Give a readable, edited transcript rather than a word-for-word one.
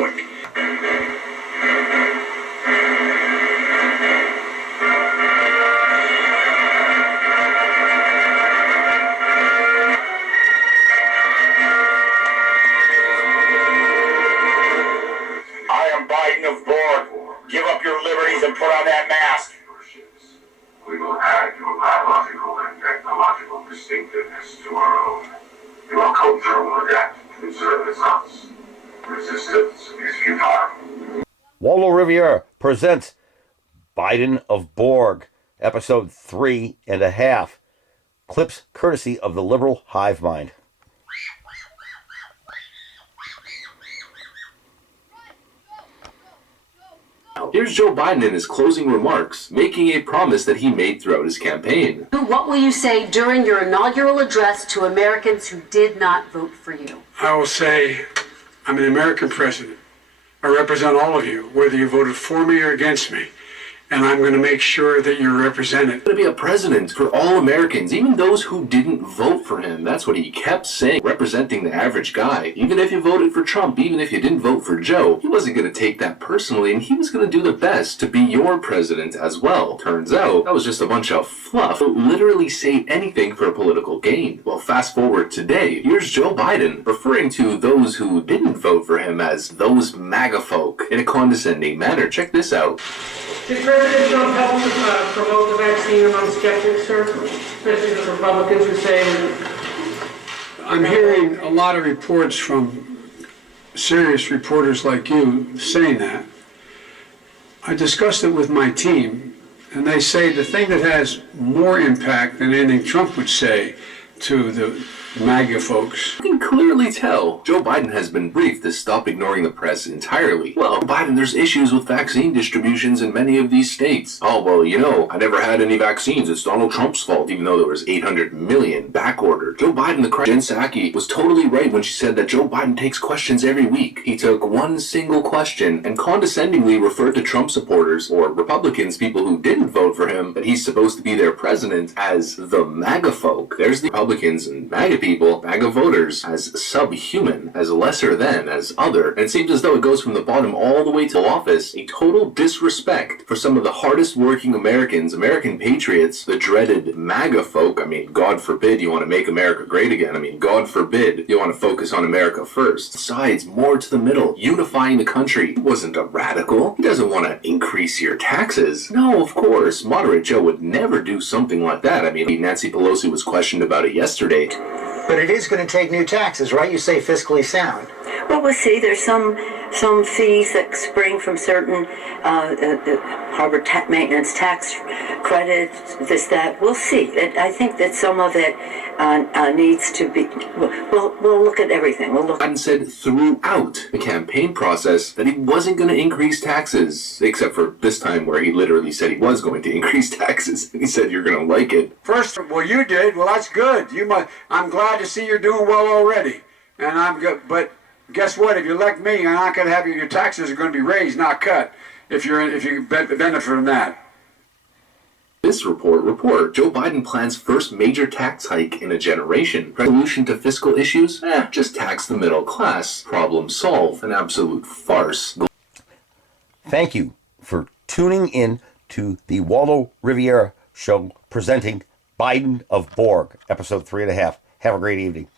public. I am Biden of Borg. Give up your liberties and put on that mask. We will add your biological and technological distinctiveness to our own. You will come through, adapt, and serve as us. Resistance is futile. Waldo Riviera presents Biden of Borg, episode 3.5. Clips courtesy of the liberal hive mind. Here's Joe Biden in his closing remarks, making a promise that he made throughout his campaign. What will you say during your inaugural address to Americans who did not vote for you? I will say, I'm an American president. I represent all of you, whether you voted for me or against me. And I'm going to make sure that you're represented. He's going to be a president for all Americans, even those who didn't vote for him. That's what he kept saying, representing the average guy. Even if you voted for Trump, even if you didn't vote for Joe, he wasn't going to take that personally, and he was going to do the best to be your president as well. Turns out, that was just a bunch of fluff. He'll literally say anything for a political gain. Well, fast forward today, here's Joe Biden referring to those who didn't vote for him as those MAGA folk in a condescending manner. Check this out. Did President Trump help to promote the vaccine among skeptics, sir? Especially the Republicans who say... I'm hearing a lot of reports from serious reporters like you saying that. I discussed it with my team, and they say the thing that has more impact than anything Trump would say to the MAGA folks. You can clearly tell Joe Biden has been briefed to stop ignoring the press entirely. Well, Biden, there's issues with vaccine distributions in many of these states. Oh, well, you know, I never had any vaccines. It's Donald Trump's fault, even though there was 800 million backordered. Joe Biden, Jen Psaki, was totally right when she said that Joe Biden takes questions every week. He took one single question and condescendingly referred to Trump supporters, or Republicans, people who didn't vote for him, that he's supposed to be their president, as the MAGA folk. There's the Republicans and MAGA people, MAGA voters, as subhuman, as lesser than, as other, and it seems as though it goes from the bottom all the way to office. A total disrespect for some of the hardest working Americans, American patriots, the dreaded MAGA folk. I mean, God forbid you want to make America great again. I mean, God forbid you want to focus on America first. Besides, more to the middle, unifying the country. He wasn't a radical. He doesn't want to increase your taxes. No, of course, moderate Joe would never do something like that. I mean, Nancy Pelosi was questioned about it yesterday. But it is going to take new taxes, right? You say fiscally sound. Well, we'll see. There's some fees that spring from certain harbor maintenance tax credits, this, that. We'll see. I think that some of it needs to be... We'll look at everything. Biden said throughout the campaign process that he wasn't going to increase taxes, except for this time where he literally said he was going to increase taxes, and he said you're going to like it. First, well, you did. Well, that's good. I'm glad to see you're doing well already. And I'm good. But guess what? If you elect me, I'm not going to have your taxes are going to be raised, not cut. If you benefit from that. This report, Joe Biden plans first major tax hike in a generation. Solution to fiscal issues? Just tax the middle class. Problem solved. An absolute farce. Thank you for tuning in to the Waldo Riviera Show presenting Biden of Borg, episode 3.5. Have a great evening.